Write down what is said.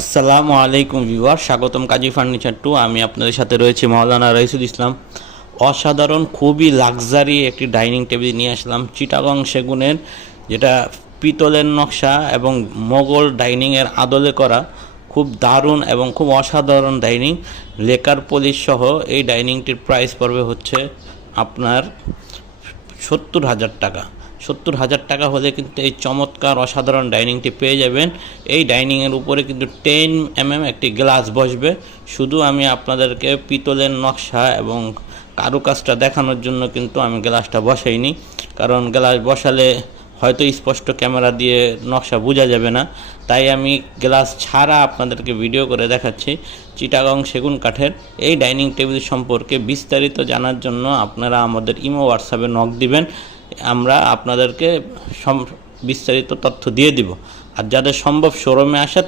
আসসালামু আলাইকুম ভিউয়ার, স্বাগতম কাজী ফার্নিচার টু। আমি আপনাদের সাথে রয়েছি মাওলানা রাইসুল ইসলাম। অসাধারণ, খুবই লাক্সারি একটি ডাইনিং টেবিল নিয়ে আসলাম চিটাগং সেগুনের, যেটা পিতলের নকশা এবং মোগল ডাইনিংয়ের আদলে করা। খুব দারুণ এবং খুব অসাধারণ ডাইনিং, লেকার পলিশ সহ এই ডাইনিংটির প্রাইস পড়বে হচ্ছে আপনার 70,000 টাকা। 70,000 টাকা হলে কিন্তু এই চমৎকার অসাধারণ ডাইনিংটি পেয়ে যাবেন। এই ডাইনিংয়ের উপরে কিন্তু 10 mm একটি গ্লাস বসবে। শুধু আমি আপনাদেরকে পিতলের নকশা এবং কারুকাজটা দেখানোর জন্য কিন্তু আমি গ্লাসটা বসাইনি, কারণ গ্লাস বসালে হয়তো স্পষ্ট ক্যামেরা দিয়ে নকশা বোঝা যাবে না, তাই আমি গ্লাস ছাড়া আপনাদেরকে ভিডিও করে দেখাচ্ছি। চিটাগং সেগুন কাঠের এই ডাইনিং টেবিল সম্পর্কে বিস্তারিত জানার জন্য আপনারা আমাদের ইমো হোয়াটসঅ্যাপে নক দিবেন, আমরা আপনাদেরকে বিস্তারিত তথ্য দিয়ে দিব। আর যাদের সম্ভব শোরুমে আসে